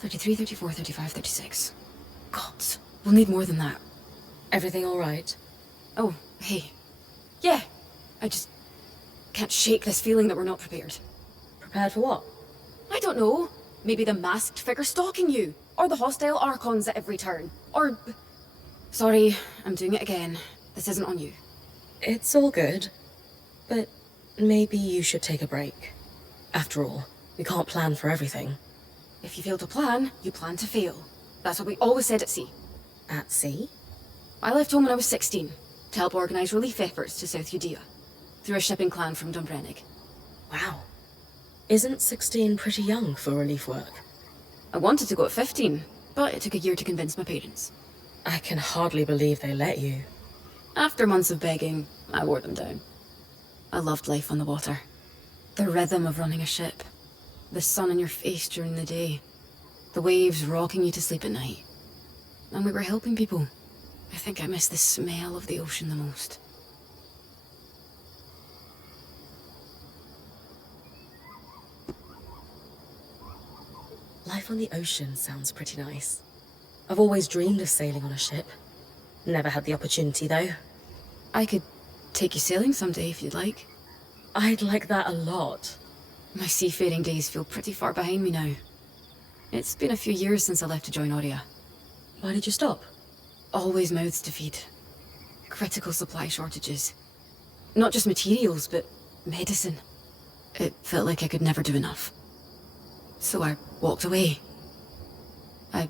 33, 34, 35, 36. Gods, we'll need more than that. Everything all right? Oh, hey. Yeah, I just can't shake this feeling that we're not prepared. Prepared for what? I don't know. Maybe the masked figure stalking you, or the hostile Archons at every turn, or... Sorry, I'm doing it again. This isn't on you. It's all good, but maybe you should take a break. After all, we can't plan for everything. If you fail to plan, you plan to fail. That's what we always said at sea. At sea? I left home when I was 16, to help organise relief efforts to South Judea, through a shipping clan from Dunbrennig. Wow. Isn't 16 pretty young for relief work? I wanted to go at 15, but it took a year to convince my parents. I can hardly believe they let you. After months of begging, I wore them down. I loved life on the water. The rhythm of running a ship. The sun in your face during the day. The waves rocking you to sleep at night. And we were helping people. I think I miss the smell of the ocean the most. Life on the ocean sounds pretty nice. I've always dreamed of sailing on a ship. Never had the opportunity, though. I could take you sailing someday if you'd like. I'd like that a lot. My seafaring days feel pretty far behind me now. It's been a few years since I left to join Aurea. Why did you stop? Always mouths to feed. Critical supply shortages. Not just materials, but medicine. It felt like I could never do enough. So I walked away. I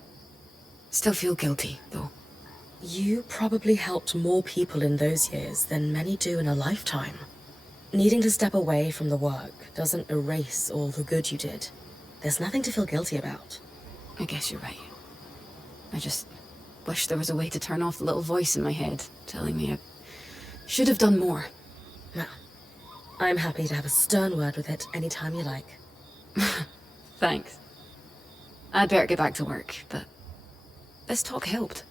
still feel guilty, though. You probably helped more people in those years than many do in a lifetime. Needing to step away from the work doesn't erase all the good you did. There's nothing to feel guilty about. I guess you're right. I just wish there was a way to turn off the little voice in my head, telling me I should have done more. Well, I'm happy to have a stern word with it anytime you like. Thanks. I'd better get back to work, but this talk helped.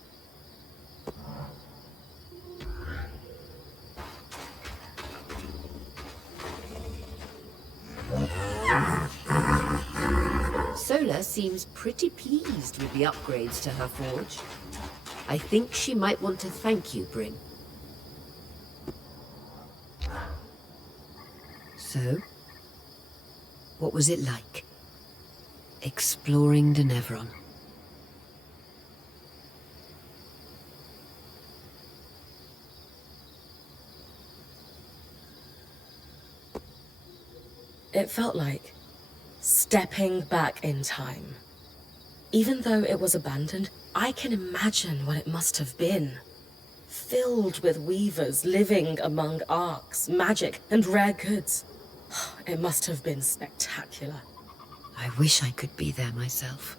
Sola seems pretty pleased with the upgrades to her forge. I think she might want to thank you, Bryn. So, what was it like? Exploring Denevron. It felt like stepping back in time. Even though it was abandoned, I can imagine what it must have been. Filled with weavers living among arcs, magic, and rare goods. It must have been spectacular. I wish I could be there myself.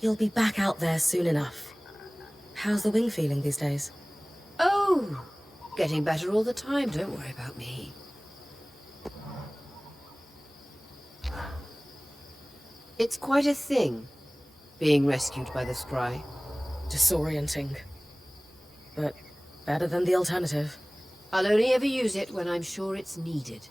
You'll be back out there soon enough. How's the wing feeling these days? Oh, getting better all the time, don't worry about me. It's quite a thing, being rescued by the Scry. Disorienting. But better than the alternative. I'll only ever use it when I'm sure it's needed.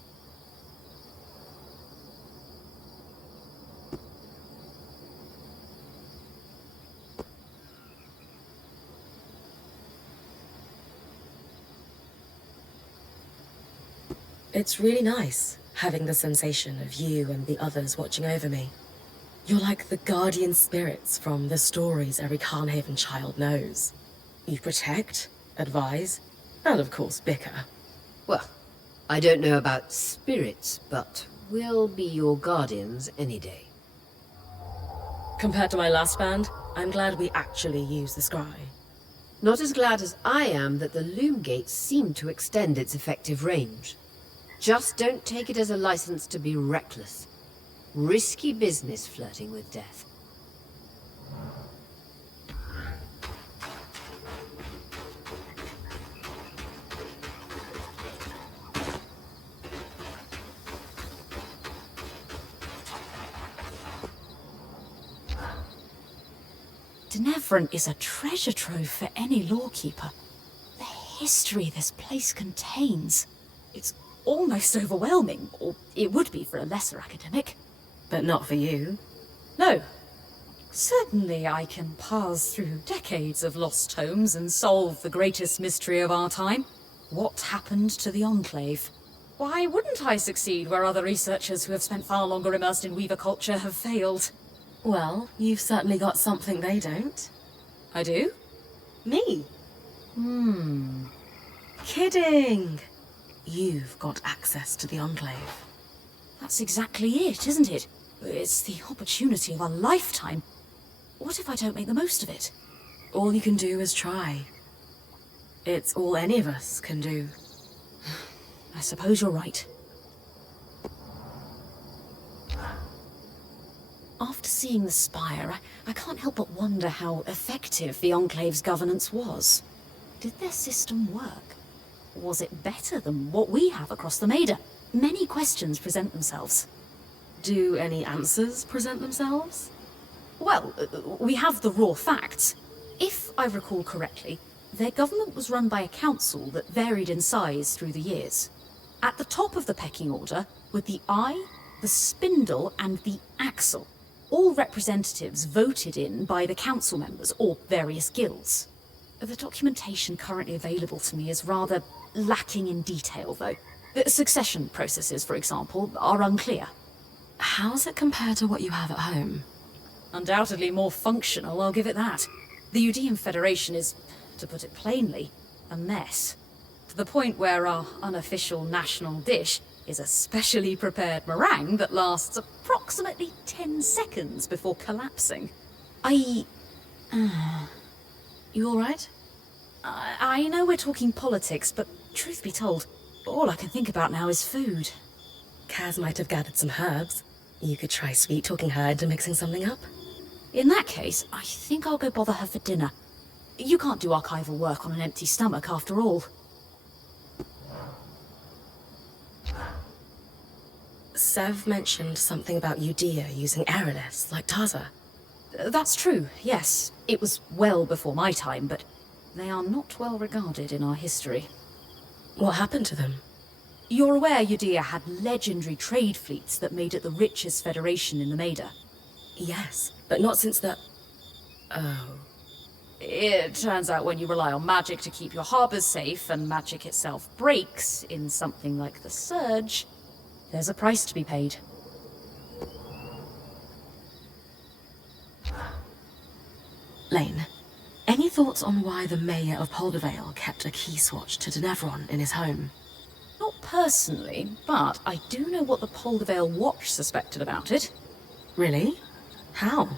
It's really nice, having the sensation of you and the others watching over me. You're like the guardian spirits from the stories every Carnhaven child knows. You protect, advise, and of course bicker. Well, I don't know about spirits, but we'll be your guardians any day. Compared to my last band, I'm glad we actually use the Scry. Not as glad as I am that the loom gates seem to extend its effective range. Just don't take it as a license to be reckless. Risky business flirting with death. Denevron is a treasure trove for any lawkeeper. The history this place contains. It's almost overwhelming, or it would be for a lesser academic. But not for you. No. Certainly I can parse through decades of lost tomes and solve the greatest mystery of our time. What happened to the Enclave? Why wouldn't I succeed where other researchers who have spent far longer immersed in Weaver culture have failed? Well, you've certainly got something they don't. I do? Me? Kidding! You've got access to the Enclave. That's exactly it, isn't it? It's the opportunity of a lifetime. What if I don't make the most of it? All you can do is try. It's all any of us can do. I suppose you're right. After seeing the Spire, I can't help but wonder how effective the Enclave's governance was. Did their system work? Was it better than what we have across the Maida? Many questions present themselves. Do any answers present themselves? Well, we have the raw facts. If I recall correctly, their government was run by a council that varied in size through the years. At the top of the pecking order were the Eye, the Spindle, and the Axle, all representatives voted in by the council members or various guilds. The documentation currently available to me is rather lacking in detail, though. The succession processes, for example, are unclear. How's it compared to what you have at home? Undoubtedly more functional, I'll give it that. The Udean Federation is, to put it plainly, a mess. To the point where our unofficial national dish is a specially prepared meringue that lasts approximately 10 seconds before collapsing. You alright? I know we're talking politics, but truth be told, all I can think about now is food. Kaz might have gathered some herbs. You could try sweet-talking her into mixing something up. In that case, I think I'll go bother her for dinner. You can't do archival work on an empty stomach, after all. Sev mentioned something about Udea using aerialists, like Taza. That's true, yes. It was well before my time, but they are not well regarded in our history. What happened to them? You're aware Udea had legendary trade fleets that made it the richest federation in the Maida. Yes, but not since the... Oh. It turns out when you rely on magic to keep your harbors safe, and magic itself breaks in something like the Surge, there's a price to be paid. Lane, any thoughts on why the mayor of Poldervale kept a key swatch to Denevron in his home? Not personally, but I do know what the Poldervale Watch suspected about it. Really? How?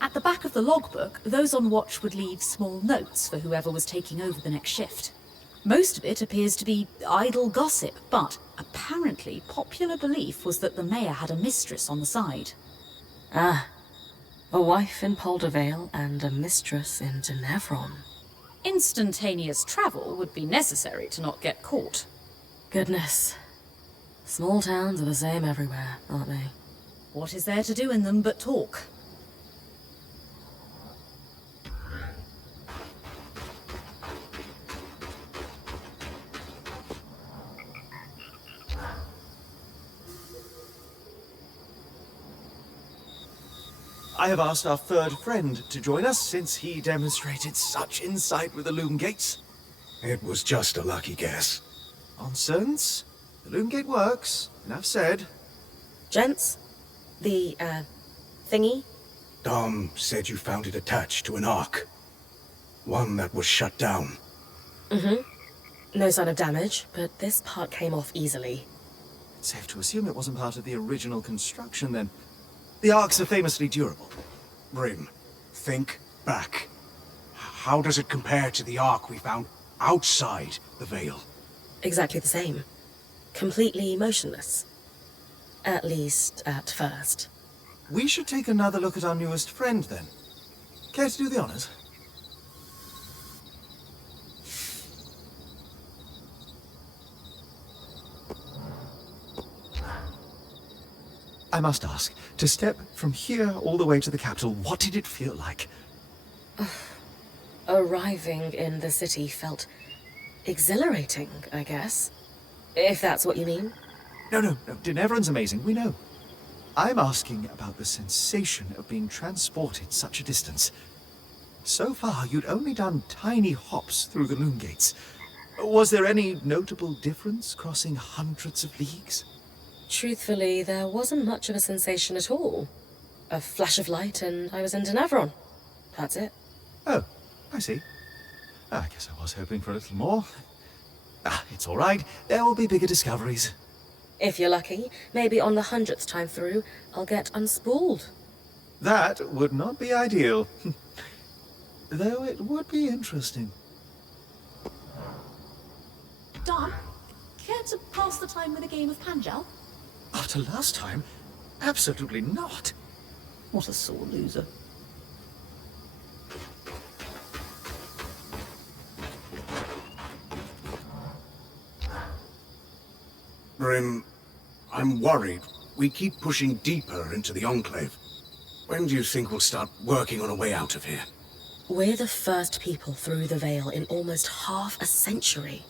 At the back of the logbook, those on watch would leave small notes for whoever was taking over the next shift. Most of it appears to be idle gossip, but apparently popular belief was that the mayor had a mistress on the side. Ah, a wife in Poldervale and a mistress in Denevron. Instantaneous travel would be necessary to not get caught. Goodness. Small towns are the same everywhere, aren't they? What is there to do in them but talk? I have asked our third friend to join us since he demonstrated such insight with the loom gates. It was just a lucky guess. Nonsense. The loom gate works, enough said. Gents, the, thingy? Dom said you found it attached to an ark. One that was shut down. No sign of damage, but this part came off easily. It's safe to assume it wasn't part of the original construction then. The arcs are famously durable. Brim, think back. How does it compare to the ark we found outside the Vale? Exactly the same. Completely motionless. At least, at first. We should take another look at our newest friend then. Care to do the honors? I must ask, to step from here all the way to the capital, what did it feel like? Arriving in the city felt exhilarating, I guess. If that's what you mean. No, Denevron's amazing, we know. I'm asking about the sensation of being transported such a distance. So far, you'd only done tiny hops through the loom gates. Was there any notable difference crossing hundreds of leagues? Truthfully, there wasn't much of a sensation at all. A flash of light and I was in Denevron. That's it. Oh, I see. I guess I was hoping for a little more. It's all right. There will be bigger discoveries. If you're lucky, maybe on the 100th time through, I'll get unspooled. That would not be ideal. Though it would be interesting. Dan, care to pass the time with a game of Panjal? After last time, absolutely not. What a sore loser. Brim, I'm worried. We keep pushing deeper into the Enclave. When do you think we'll start working on a way out of here? We're the first people through the Veil in almost half a century.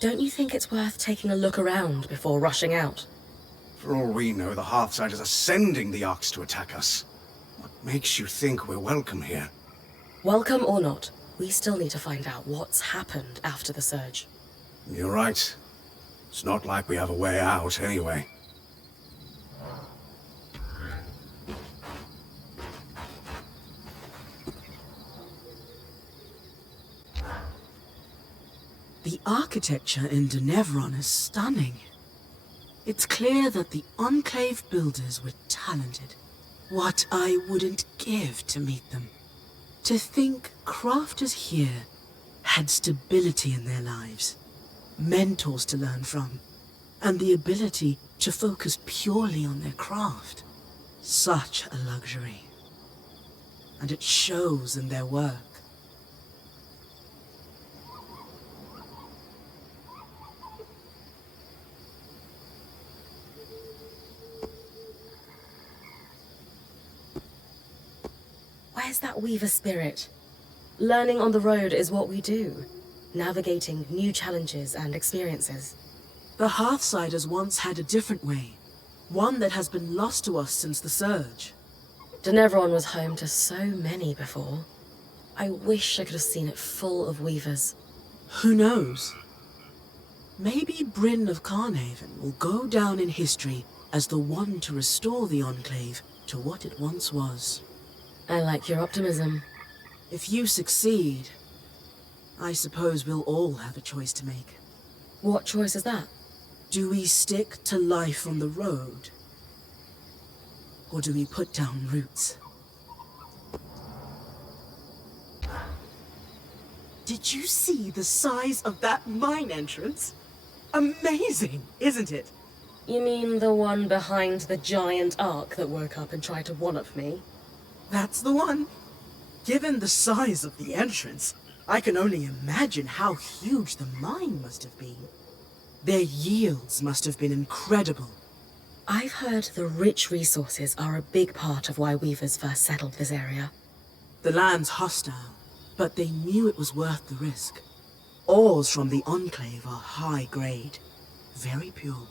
Don't you think it's worth taking a look around before rushing out? For all we know, the Hearthsiders are sending the Arks to attack us. What makes you think we're welcome here? Welcome or not, we still need to find out what's happened after the surge. You're right. It's not like we have a way out, anyway. The architecture in Denevron is stunning. It's clear that the Enclave builders were talented. What I wouldn't give to meet them. To think crafters here had stability in their lives, mentors to learn from, and the ability to focus purely on their craft. Such a luxury. And it shows in their work. Where's that Weaver spirit? Learning on the road is what we do, navigating new challenges and experiences. The Hearthsiders once had a different way, one that has been lost to us since the Surge. Denevron was home to so many before. I wish I could have seen it full of Weavers. Who knows? Maybe Bryn of Carnhaven will go down in history as the one to restore the Enclave to what it once was. I like your optimism. If you succeed, I suppose we'll all have a choice to make. What choice is that? Do we stick to life on the road? Or do we put down roots? Did you see the size of that mine entrance? Amazing, isn't it? You mean the one behind the giant ark that woke up and tried to one-up me? That's the one. Given the size of the entrance, I can only imagine how huge the mine must have been. Their yields must have been incredible. I've heard the rich resources are a big part of why Weavers first settled this area. The land's hostile, but they knew it was worth the risk. Ores from the Enclave are high grade, very pure.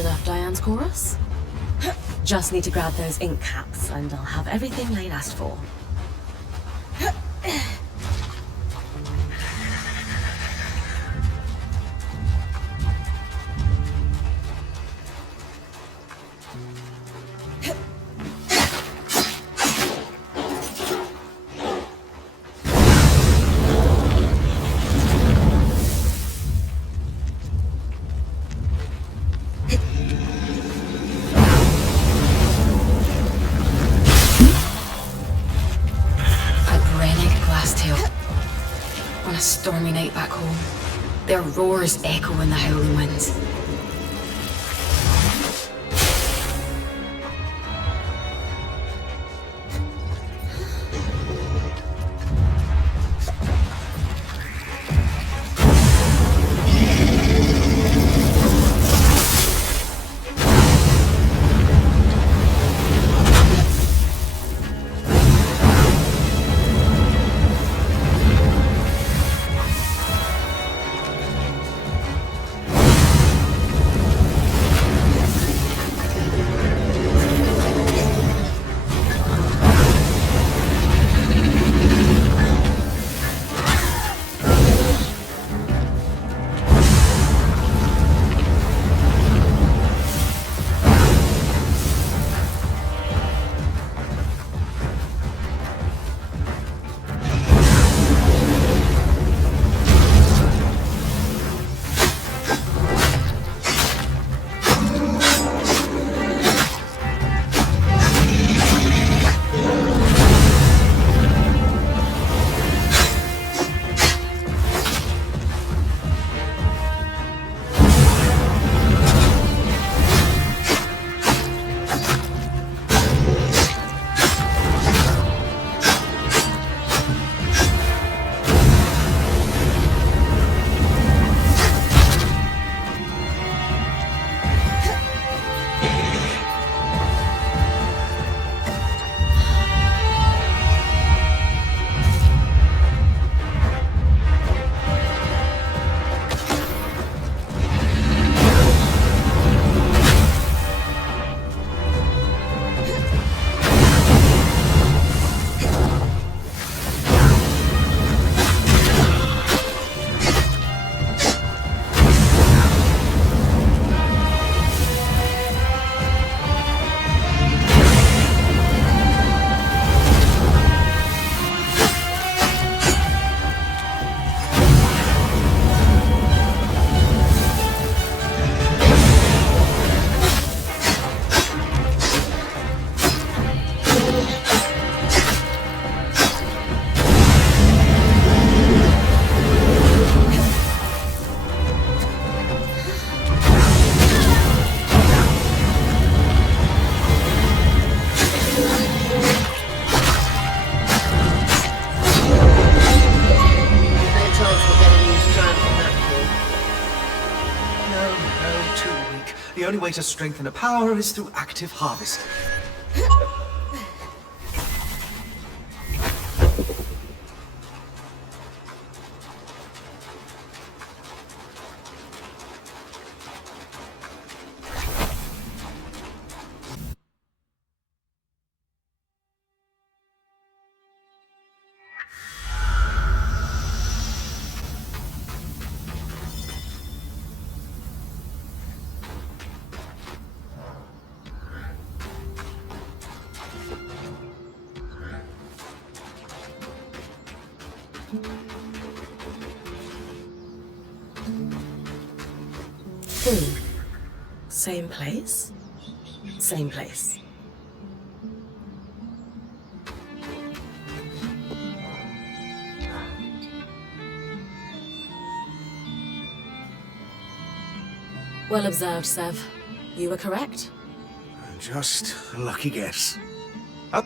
enough, Diane's chorus? Just need to grab those ink caps, and I'll have everything Lane asked for. Stormy night back home. Their roars echo in the howling winds. The only way to strengthen a power is through active harvest. Same place? Same place. Well observed, Sev. You were correct. Just a lucky guess. Up.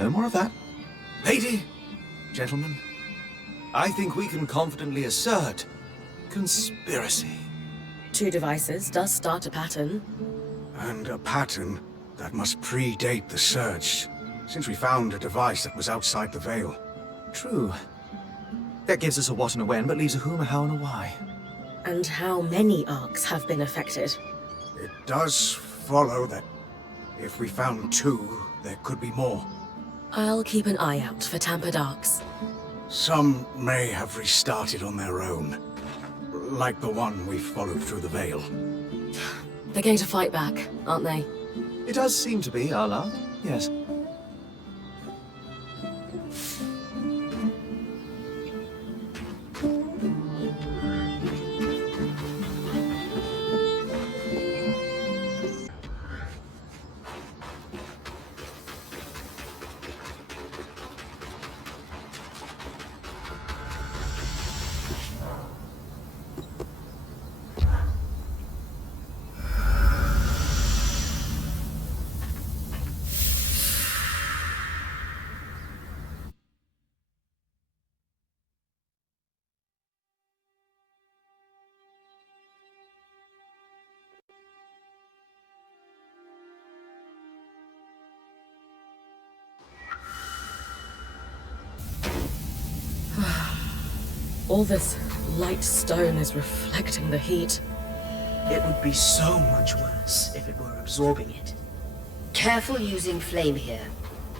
No more of that. Lady, gentlemen, I think we can confidently assert conspiracy. 2 devices does start a pattern. And a pattern that must predate the Surge, since we found a device that was outside the Veil. True. That gives us a what and a when, but leaves a whom, a how, and a why. And how many arcs have been affected? It does follow that if we found two, there could be more. I'll keep an eye out for tampered arcs. Some may have restarted on their own, like the one we followed through the Veil. They're going to fight back, aren't they? It does seem to be, Arla. Yes. All this light stone is reflecting the heat. It would be so much worse if it were absorbing it. Careful using flame here.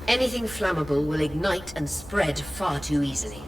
Anything flammable will ignite and spread far too easily.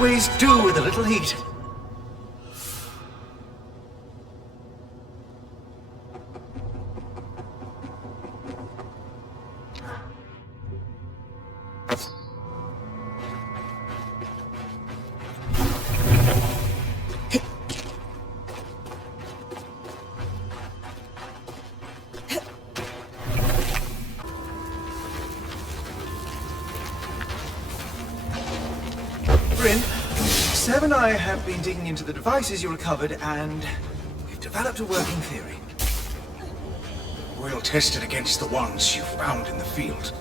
always do with a little heat. Bryn, Seb and I have been digging into the devices you recovered, and we've developed a working theory. We'll test it against the ones you found in the field.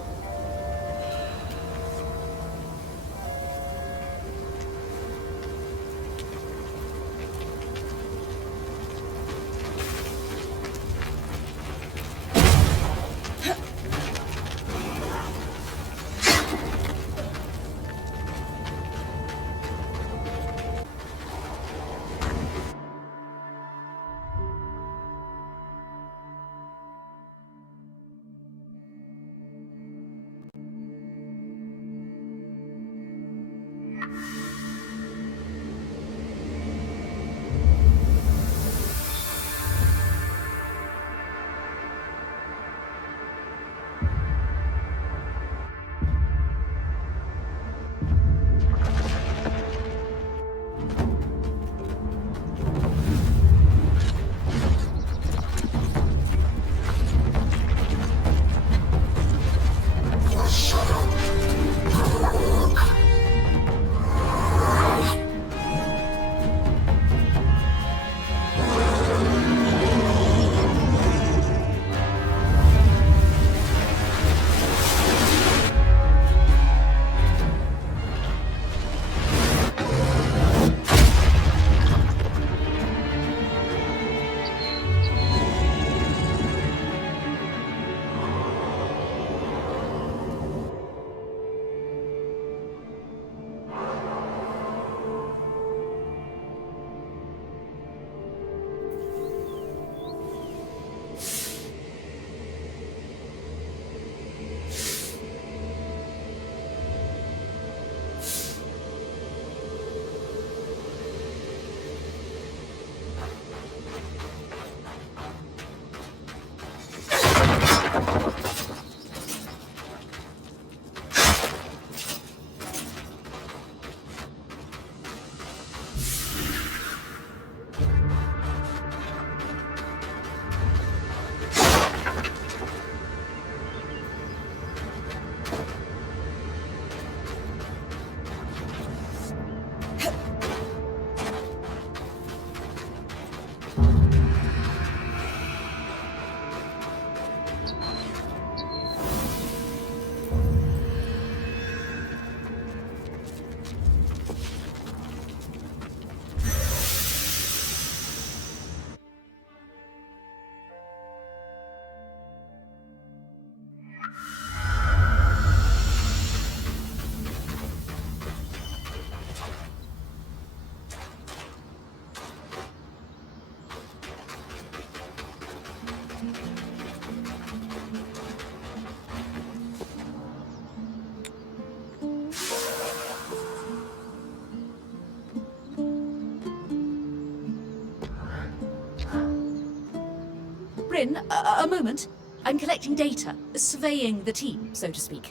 Bryn, a moment. I'm collecting data, surveying the team, so to speak.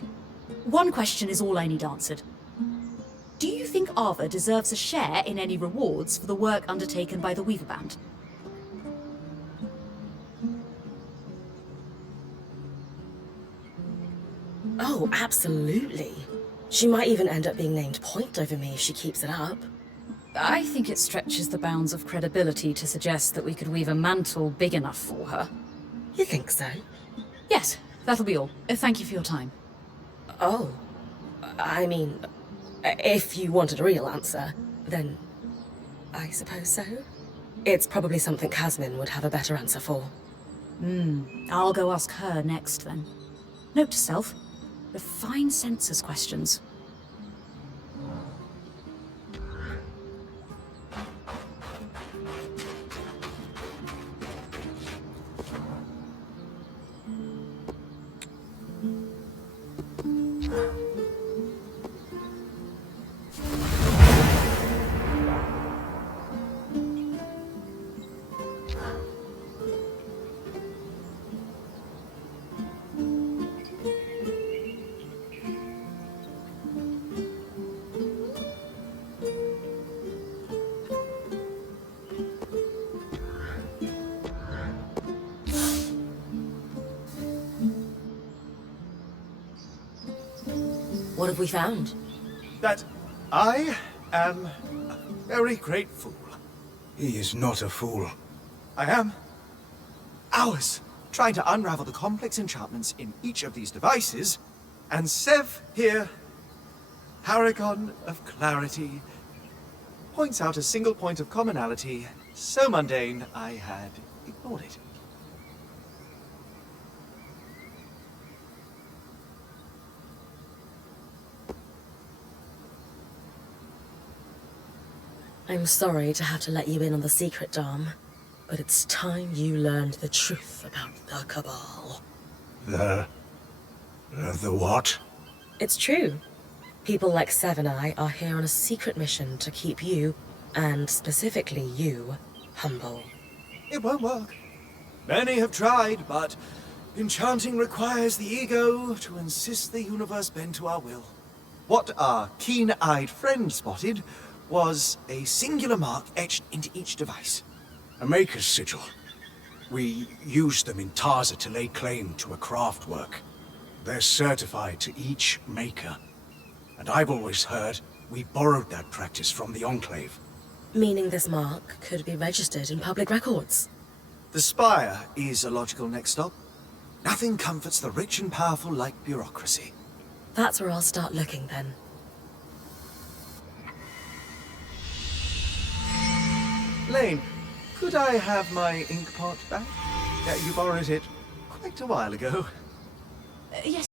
One question is all I need answered. Do you think Ava deserves a share in any rewards for the work undertaken by the Weaver Band? Oh, absolutely. She might even end up being named point over me if she keeps it up. I think it stretches the bounds of credibility to suggest that we could weave a mantle big enough for her. You think so? Yes, that'll be all. Thank you for your time. Oh. I mean, if you wanted a real answer, then I suppose so. It's probably something Casmin would have a better answer for. I'll go ask her next then. Note to self, refine census questions. What have we found? That I am a very great fool. He is not a fool. I am. Hours trying to unravel the complex enchantments in each of these devices, and Sev here, paragon of clarity, points out a single point of commonality so mundane I had ignored it. I'm sorry to have to let you in on the secret, Dom, but it's time you learned the truth about the Cabal. The what? It's true. People like Sev and I are here on a secret mission to keep you, and specifically you, humble. It won't work. Many have tried, but enchanting requires the ego to insist the universe bend to our will. What our keen-eyed friend spotted was a singular mark etched into each device. A maker's sigil. We used them in Tarza to lay claim to a craft work. They're certified to each maker. And I've always heard we borrowed that practice from the Enclave. Meaning this mark could be registered in public records. The Spire is a logical next stop. Nothing comforts the rich and powerful like bureaucracy. That's where I'll start looking then. Lane, could I have my ink pot back? You borrowed it quite a while ago. Yes,